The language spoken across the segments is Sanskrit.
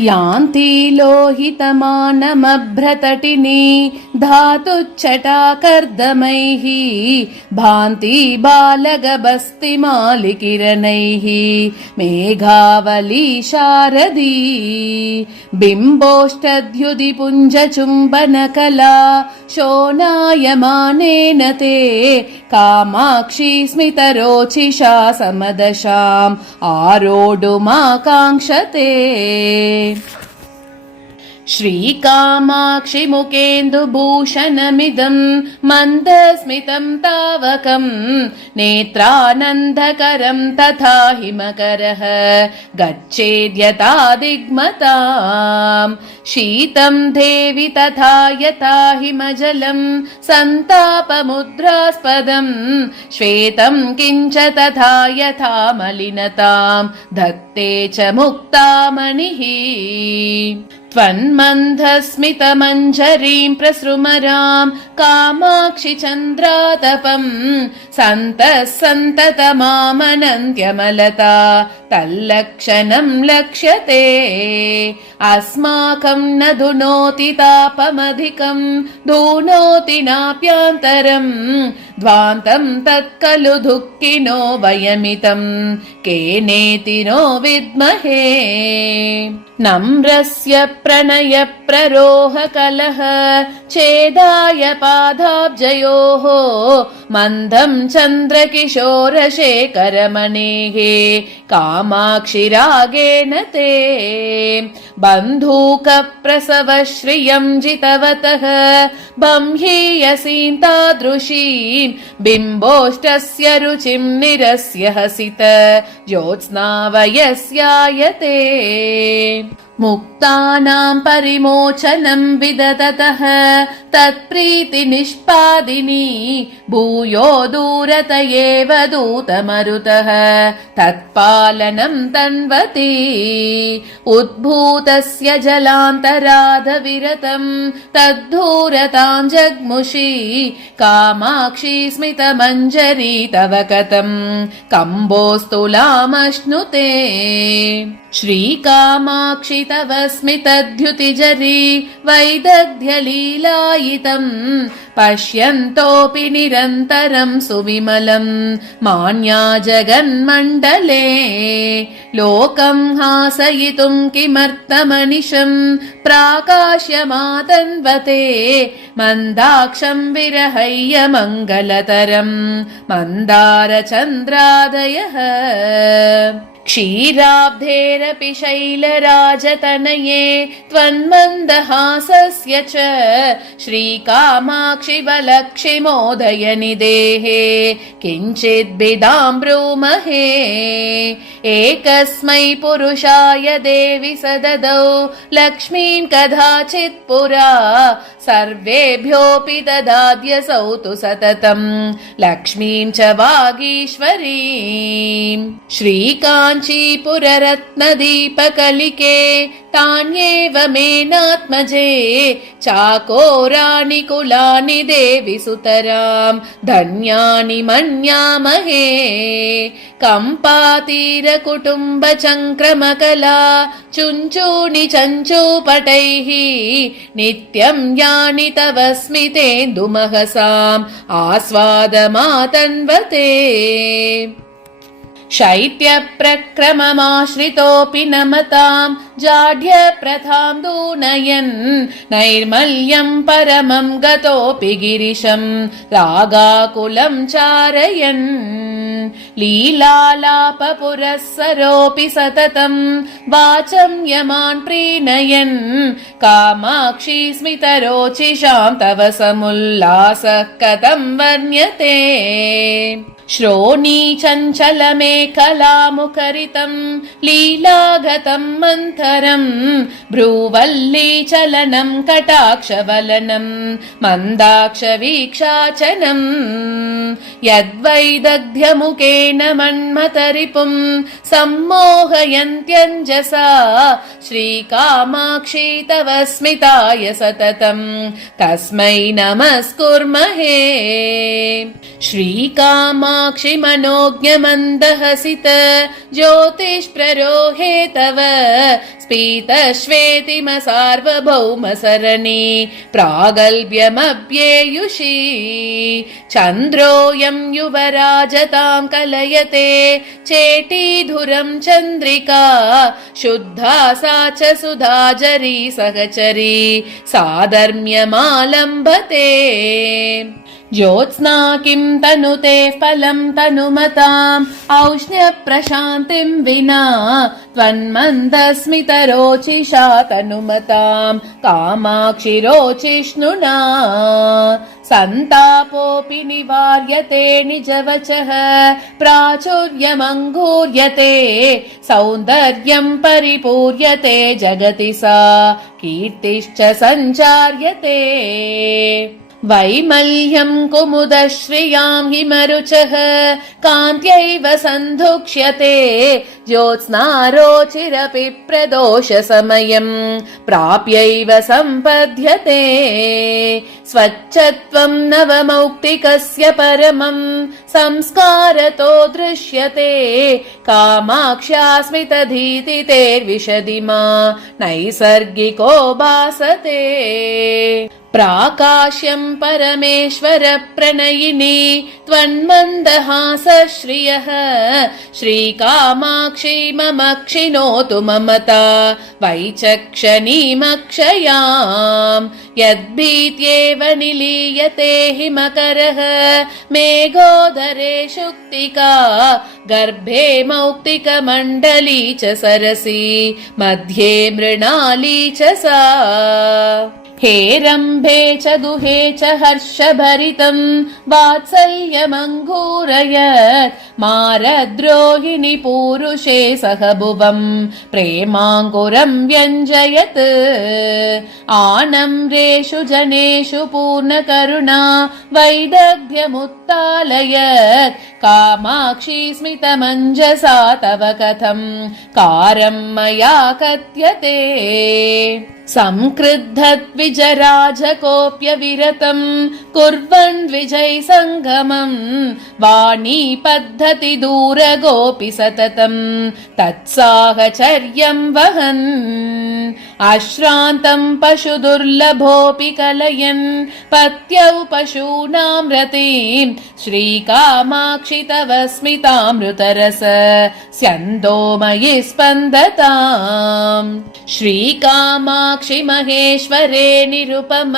यान्ति लोहितमानमभ्रतटिनी धातुच्छटाकर्दमैः भान्ति बालगबस्तिमालिकिरणैः मेघावली शारदी बिम्बोष्टद्युदिपुञ्जचुम्बनकला शोणायमानेन ते कामाक्षी स्मितरोचिषा समदशाम् आरोढुमाकाङ्क्षते। श्रीकामाक्षि मुखेन्दुभूषणमिदं मन्दस्मितं तावकं नेत्रानन्दकरं तथा हिमकरः गच्छेद्यथा दिग्मताम् शीतं देवि तथा यथा हिमजलं सन्तापमुद्रास्पदं श्वेतं किञ्च तथा यथा मलिनतां धत्ते च मुक्तामणिः त्वन्मन्दस्मितमञ्जरीं प्रसृमरां कामाक्षि चन्द्रातपं सन्तः सन्ततमामनन्त्यमलता तल्लक्षणं लक्ष्यते। अस्माकं न धुनोति तापमधिकं धुनोति नाप्यान्तरं ध्वान्तं तत्खलु दुःखिनो वयमितं केनेति नो विद्महे। नम्रस्य प्रणय प्ररोह कलह छेदाय पादाब्जयोः मन्दं चन्द्रकिशोरशेखरमणेः कामाक्षि रागेण ते बन्धूकप्रसवश्रियं जितवतः बंहीयसीं तादृशीं बिम्बोष्टस्य रुचिं निरस्य हसित ज्योत्स्नावयस्यायते। मुक्तानां परिमोचनं विदधतः तत्प्रीति निष्पादिनी भूयो दूरत एव दूतमरुतः तत्पालनं तन्वती उद्भूतस्य जलान्तराधविरतं तद्धूरतां जग्मुषी कामाक्षी स्मितमञ्जरी तव कथं कम्बोस्तुलामश्नुते। श्रीकामाक्षि तव स्मितद्युतिजरी वैदग्ध्यलीलायितं पश्यन्तोऽपि निरन्तरं सुविमलं मान्या जगन्मण्डले लोकं हासयितुं किमर्थमनिशं प्राकाश्यमातन्वते मन्दाक्षं विरहय्य मङ्गलतरं मन्दारचन्द्रादयः। क्षीराब्धेरपि शैलराजतनये त्वन्मन्दहासस्य च श्रीकामाक्षि बलक्षिमोदयनिदेहे किञ्चिद्भिदां ब्रूमहे। एकस्मै पुरुषाय देवि सददौ लक्ष्मीं कदाचित् पुरा सर्वेभ्योऽपि ददाद्यसौ तु सततं लक्ष्मीं च वागीश्वरीम्। श्रीकाञ्चीपुररत्नदीपकलिके तान्येव मेनात्मजे चाकोराणि कुलानि देवि सुतरां धन्यानि मन्यामहे। कम्पातीरकुटुम्बचङ्क्रमकला चुञ्चूनि चञ्चूपटैः नित्यं यानि तव स्मितेन्दुमहसाम् आस्वादमातन्वते। शैत्यप्रक्रममाश्रितोऽपि नमतां जाढ्यप्रथां दूनयन् नैर्मल्यं परमं गतोऽपि गिरिशं रागाकुलं चारयन् लीलालापपुरःसरोऽपि सततं वाचं यमान् प्रीणयन् कामाक्षी स्मितरोचिषां तव समुल्लासः कथं वर्ण्यते। श्रोणी चञ्चलमेखलामुखरितं लीलागतं मन्थरं भ्रूवल्ली चलनं कटाक्षवलनं मन्दाक्षवीक्षाचनं यद्वैदग्ध्यमुखेन मन्मथरिपुं सम्मोहयन्त्यञ्जसा श्रीकामाक्षी तव स्मिताय सततं तस्मै नमस्कुर्महे। श्रीकामा कामाक्षि मनोज्ञमन्दहसित ज्योतिष्प्ररोहे तव स्फीतश्वेतिम सार्वभौम सरणी प्रागल्भ्यमभ्येयुषी चन्द्रोऽयं युवराजतां कलयते चेटीधुरं चन्द्रिका शुद्धा सा च सुधाजरी सहचरी साधर्म्यमालम्बते ज्योत्स्ना किं तनुते फलं तनुमताम् औष्ण्यप्रशान्तिं विना त्वन्मन्दस्मितरोचिषा तनुमताम् कामाक्षि रोचिष्णुना सन्तापोऽपि निवार्यते निजवचः प्राचुर्यमङ्गूर्यते सौन्दर्यं परिपूर्यते जगति सा कीर्तिश्च सञ्चार्यते वैमल्यं कुमुदश्रियां हिमरुचः कान्त्यैव सन्धुक्ष्यते ज्योत्स्नारोचिरपि प्रदोषसमयं प्राप्यैव सम्पद्यते स्वच्छत्वं नवमौक्तिकस्य परमं संस्कारतो दृश्यते कामाक्ष्यास्मितधीतितेर्विशदिमा नैसर्गिको भासते प्राकाश्यं परमेश्वर प्रणयिनी त्वन्मन्दहासश्रियः श्रीकामाक्षी मम क्षिणोतु ममता वैचक्षणीमक्षयाम् यद्भीत्येव निलीयते हिमकरः मेघोदरे शुक्तिका गर्भे मौक्तिकमण्डली च सरसी मध्ये मृणाली च सा हेरम्भे च दुहे च हर्षभरितं वात्सल्यमङ्गूरयत् मारद्रोहिणि पूरुषे सह भुवं प्रेमाङ्कुरं व्यञ्जयत् आनम्रेषु जनेषु पूर्णकरुणा वैदग्ध्यमुत्तालयत् कामाक्षी स्मितमञ्जसा तव कथं कारं मया कथ्यते संक्रुद्धद्विजराजकोऽप्यविरतं कुर्वन् द्विजै सङ्गमम् वाणी पद्धति दूरगोऽपि सततं तत्साहचर्यं वहन् अश्रान्तं पशुदुर्लभोऽपि कलयन् पत्यौ पशूनां रतिं श्रीकामाक्षि तव स्मितामृतरस स्यन्दोमयि स्पन्दताम् श्रीकामाक्षि महेश्वरे निरुपम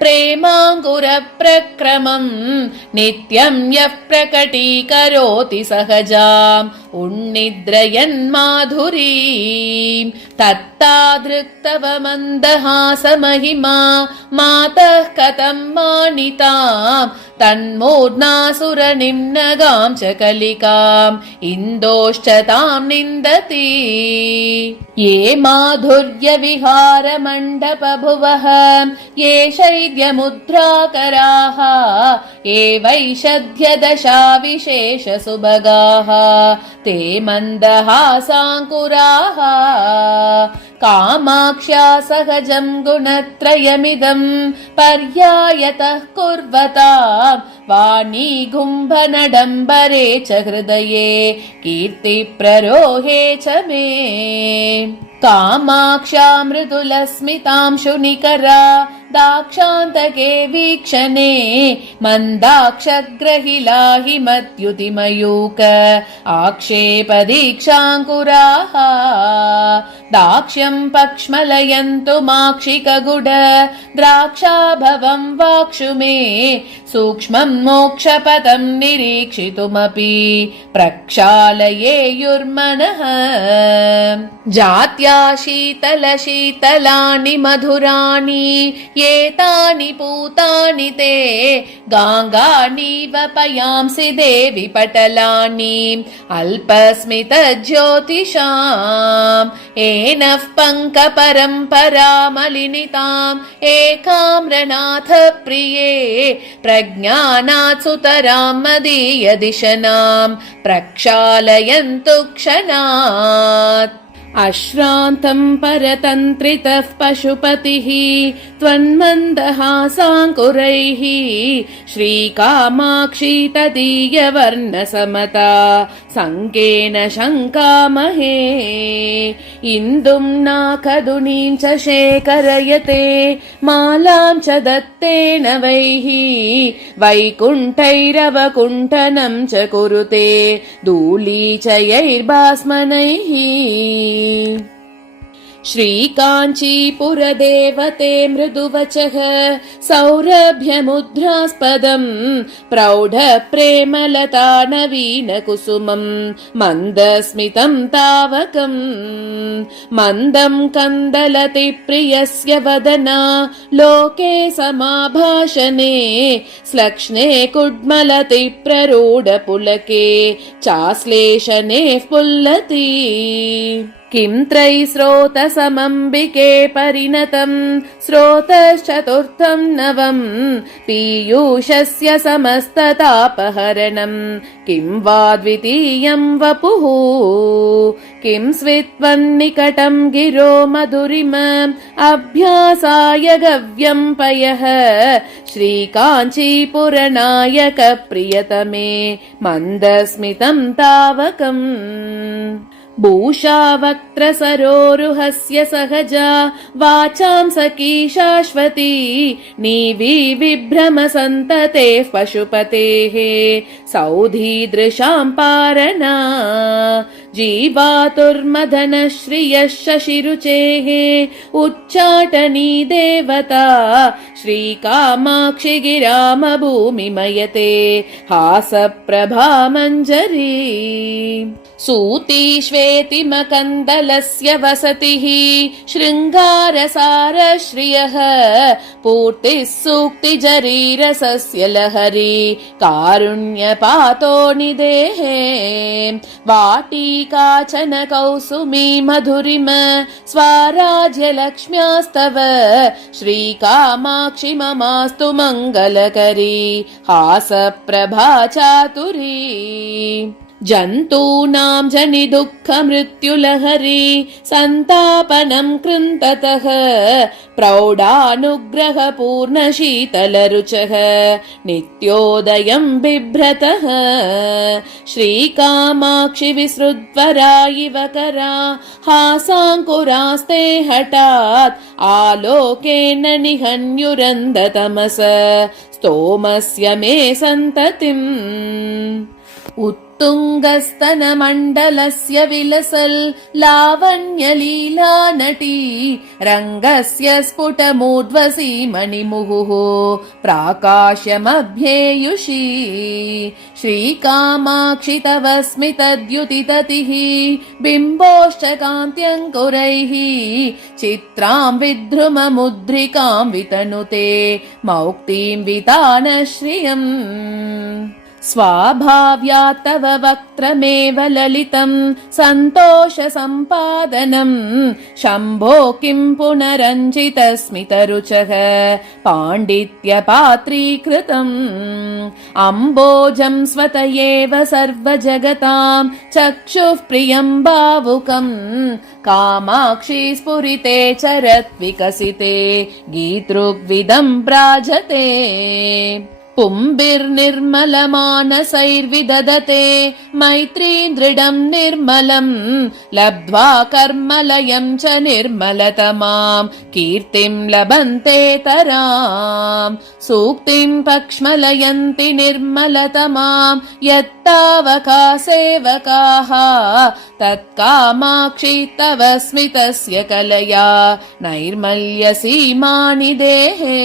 प्रेमाङ्कुरप्रक्रमम् नित्यं यः प्रकटीकरोति सहजाम् उन्निद्रयन्माधुरीम् तत्तादृक्तव मन्दहासमहिमा मातः कथं मानिताम् तन्मूर्ध्नासुरनिम्नगां च कलिकाम् इन्दोश्च तां निन्दति ये माधुर्यविहारमण्डपभुवः ये शैद्यमुद्राकराः ये वैशद्यदशाविशेषसुभगाः ते मन्दहासाङ्कुराः कामाक्ष्या सहजं गुणत्रयमिदं पर्यायतः कुर्वताम् वाणी गुम्भनडम्बरे च हृदये कीर्तिप्ररोहे च मे कामाक्षा मृदुलस्मितांशुनिकरा दाक्षान्तके वीक्षणे मन्दाक्षग्रहिला हिमद्युतिमयूक आक्षेपदीक्षाङ्कुराः दाक्ष्यं पक्ष्मलयन्तु माक्षिकगुड द्राक्षाभवं वाक्षु मे सूक्ष्मं मोक्षपदं निरीक्षितुमपि प्रक्षालयेयुर्मनः जात्या शीतलशीतलानि मधुराणि एतानि पूतानि ते गाङ्गानीव पयांसि देवि पटलानि अल्पस्मितज्योतिषाम् एनः पङ्कपरम्परामलिनिताम् एकाम्रनाथ प्रिये प्रज्ञानात् सुतरां मदीयदिशनां प्रक्षालयन्तु क्षणात् अश्रान्तं परतन्त्रितः पशुपतिः त्वन्मन्दहासाङ्कुरैः श्रीकामाक्षी तदीयवर्णसमता सङ्केन शङ्कामहे इन्दुं नाकदुनीं च शेखरयते मालां च दत्तेन वैः वैकुण्ठैरवकुण्ठनं च कुरुते धूलीचयैर्भास्मनैः श्रीकाञ्चीपुरदेवते मृदुवचः सौरभ्यमुद्रास्पदम् प्रौढप्रेमलता नवीनकुसुमम् मन्दस्मितं तावकम् मन्दं कन्दलति प्रियस्य वदना लोके समाभाषणे श्लक्ष्णे कुड्मलति प्ररूढपुलके चाश्लेषणे पुल्लति किं त्रैस्रोतसमम्बिके परिणतं स्रोतश्चतुर्थं नवं पीयूषस्य समस्ततापहरणं किं वा द्वितीयं वपुः किं स्वित्वन्निकटं गिरो मधुरिम अभ्यासाय गव्यं पयः श्रीकाञ्चीपुरनायक प्रियतमे मन्दस्मितं तावकम् भूषा वक्त्रसरोरुहस्य सहजा वाचां सखी शाश्वती नीवी विभ्रमसन्ततेः पशुपतेः सौधीदृशां पारणा जीवातुर्मदनश्रियः शशिरुचेः उच्चाटनी देवता श्रीकामाक्षि गिरामभूमिमयते हासप्रभामञ्जरी सूतिश्वेतिमकन्दलस्य वसतिः शृङ्गारसारश्रियः पूर्तिः सूक्तिजरीरसस्य लहरी कारुण्यपातो निदेहे वाटिकाचन कौसुमी मधुरिम स्वाराज्यलक्ष्म्यास्तव श्रीकामाक्षि ममास्तु मङ्गलकरी हासप्रभा चातुरी जन्तूनां जनि दुःख मृत्युलहरी सन्तापनं कृन्ततः प्रौढानुग्रह पूर्ण शीतलरुचः नित्योदयं बिभ्रतः श्रीकामाक्षि विसृद्वरा इव करा हासाङ्कुरास्ते हठात् आलोकेन निहन्युरन्धतमस स्तोमस्य मे सन्ततिम् उत्तुङ्गस्तनमण्डलस्य विलसल् लावण्यलीला नटी रङ्गस्य स्फुटमूर्ध्वसी मणिमुहुः प्राकाश्यमभ्येयुषी श्रीकामाक्षि तव स्मितद्युतिततिः बिम्बोश्चकान्त्यङ्कुरैः चित्रां विद्रुममुद्रिकां वितनुते मौक्तीं वितानश्रियम् स्वाभाव्यात् तव वक्त्रमेव ललितं सन्तोषसम्पादनं शम्भो किं पुनरञ्जितस्मितरुचः पाण्डित्यपात्रीकृतम् अम्बोजं स्वतयेव सर्वजगतां चक्षुः प्रियं भावुकम् कामाक्षी स्फुरिते चरत्विकसिते गीतृग्विदं भ्राजते पुंभिर्निर्मलमानसैर्विदधते मैत्रीं दृढं निर्मलं लब्ध्वा कर्मलयं च निर्मलतमां कीर्तिं लभन्ते तरां सूक्तिं पक्ष्मलयन्ति निर्मलतमां यत्तावका सेवकाः तत्कामाक्षि तव स्मितस्य कलया नैर्मल्यसीमानि देहे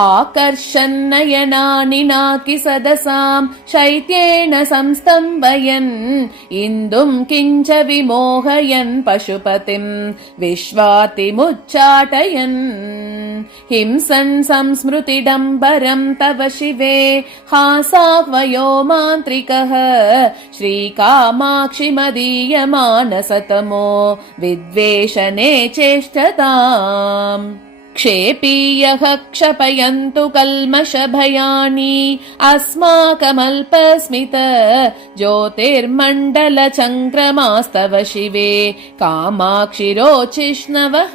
आकर्षन्नयनानि नाकि सदसां शैत्येन संस्तम्भयन् इन्दुं किञ्च विमोहयन् पशुपतिं विश्वातिमुच्चाटयन् हिंसन् संस्मृतिडम्बरं तव शिवे हासाह्वयो मान्त्रिकः श्रीकामाक्षि मदीयमानसतमो विद्वेषणे चेष्टताम् क्षेपीयः क्षपयन्तु कल्मषभयानि अस्माकमल्पस्मित ज्योतिर्मण्डलचङ्क्रमास्तव शिवे कामाक्षिरोचिष्णवः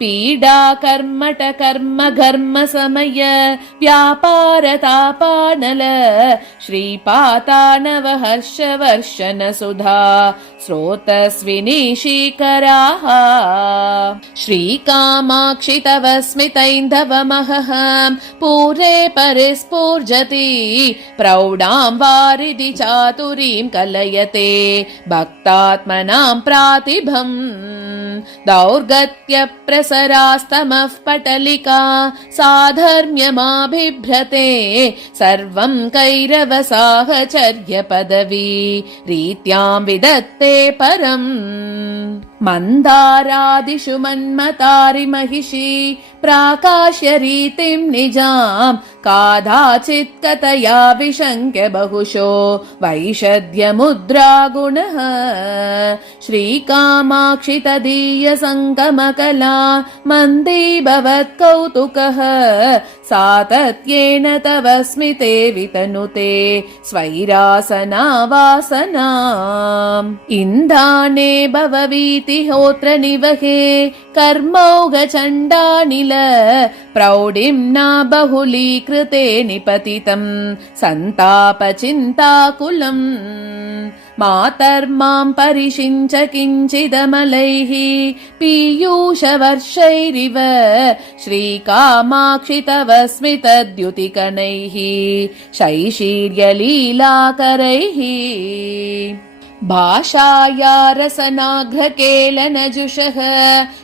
पीडा कर्मट कर्म घर्म समय व्यापारतापानल श्रीपातानव हर्षवर्षन सुधा स्रोतस्विनीशीकराः श्रीकामाक्षि तव स्मितैन्धवमहः पूरे परिस्फूर्जति प्रौढां वारिधि चातुरीं कलयते भक्तात्मनां प्रातिभम् दौर्गत्य प्रसरास्तमः पटलिका साधर्म्यमाभिभ्रते सर्वं कैरव साहचर्य पदवी रीत्यां विदत्ते परम् मन्दारादिषु मन्मतारि महिषी प्राकाश्य रीतिं निजां कादाचित् कथया विशङ्क्य बहुशो वैषद्यमुद्रा गुणः श्रीकामाक्षि तदीय सङ्गमकला मन्दीभवत्कौतुकः सातत्येन तव स्मिते वितनुते स्वैरासनावासनाम् इन्दाने भववीतिहोत्र निवहे कर्मौघचण्डानिल प्रौढिम्ना बहुलीकृते निपतितम् सन्तापचिन्ताकुलम् मातर्मां परिषिञ्च किञ्चिदमलैः पीयूषवर्षैरिव श्रीकामाक्षि तव स्मितद्युतिकणैः शैशीर्यलीलाकरैः भाषाया रसनाघ्रकेलनजुषः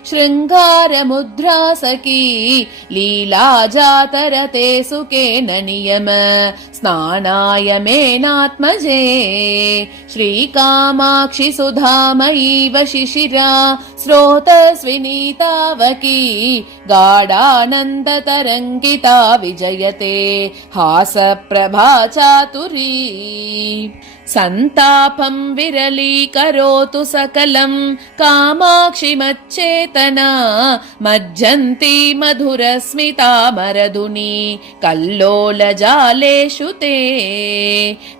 शृङ्गारमुद्रासकी लीलाजातरते सुकेन नियम स्नानाय मेनात्मजे श्रीकामाक्षि सुधामयीव शिशिरा स्रोतस्विनीतावकी गाढानन्दतरङ्गिता विजयते हासप्रभा चातुरी सन्तापं विरलीकरोतु सकलं कामाक्षि मच्चेतना मज्जन्ती मधुरस्मितामरधुनी कल्लोलजालेषु ते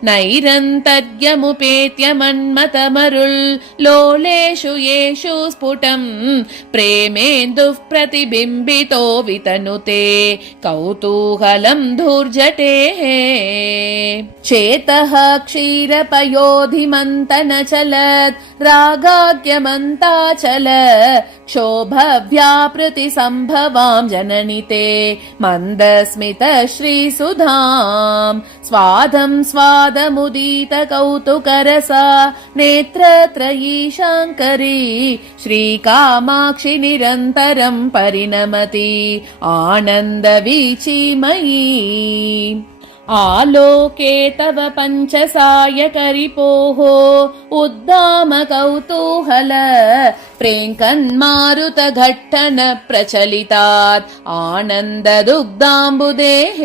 नैरन्तर्यमुपेत्य मन्मथमरुल् लोलेषु येषु स्फुटं प्रेमेन्दुः प्रतिबिम्बितो वितनुते कौतूहलं धूर्जटेः चेतः क्षीरपयोधिमन्तनचलत् रागाग्यमन्ताचल क्षोभव्यापृति सम्भवां जननिते मन्दस्मित श्रीसुधाम् स्वादं स्वादमुदीत कौतुकरसा नेत्रत्रयी शाङ्करी श्रीकामाक्षि निरन्तरं परिणमति आनन्दवीचिमयी आलोके तव पञ्चसायकरिपोः उद्दाम कौतूहल प्रेङ्कन्मारुत घट्टन प्रचलितात् आनन्ददुग्धाम्बुदेः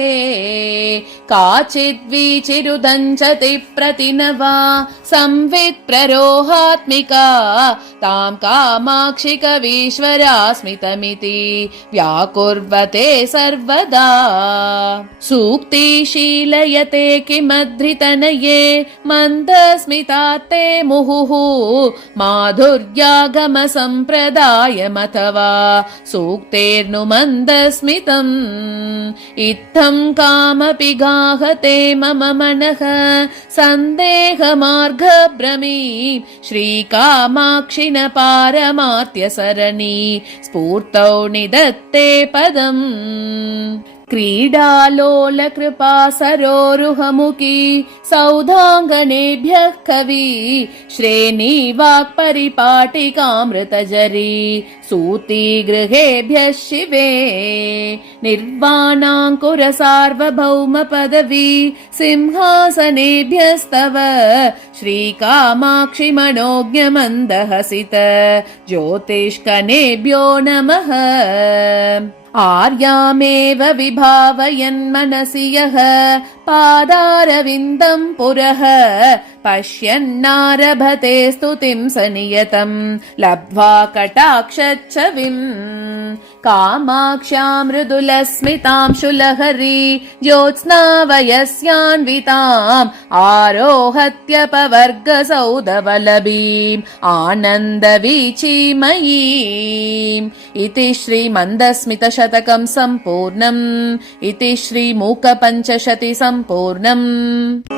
काचिद्वीचिरुदञ्चति प्रतिनवा संवित् प्ररोहात्मिका तां कामाक्षि कवीश्वरास्मितमिति व्याकुर्वते सर्वदा सूक्तिशीलयते किमधृतनये मन्दस्मितात्ते मुहुः माधुर्यागम सम्प्रदायमथवा सूक्तेर्नु मन्दस्मितम् इत्थं कामपि गाहते मम मनः सन्देहमार्गभ्रमी श्रीकामाक्षि न पारमार्त्य सरणि स्फूर्तौ निदत्ते पदम् क्रीडालोल कृपा सरोरुहमुखी सौधाङ्गनेभ्यः कवि श्रेणी वाक्परिपाटिकामृतजरी सूती गृहेभ्यः शिवे निर्वाणाङ्कुर सार्वभौम पदवी सिंहासनेभ्यस्तव श्रीकामाक्षि मनोज्ञमन्दहसित ज्योतिष्कनेभ्यो नमः आर्यामेव विभावयन् मनसि यः पादारविन्दम् पुरः पश्यन्नारभते स्तुतिं स नियतम् लब्ध्वा कटाक्षच्छविम् कामाक्ष्यां मृदुलस्मितां शुलहरी ज्योत्स्ना वयस्यान्विताम् आरोहत्यपवर्गसौधवलभीम् आनन्दवीचीमयीम्। इति श्रीमन्दस्मितशतकं सम्पूर्णम्। इति श्रीमूकपञ्चशती सम्पूर्णम्।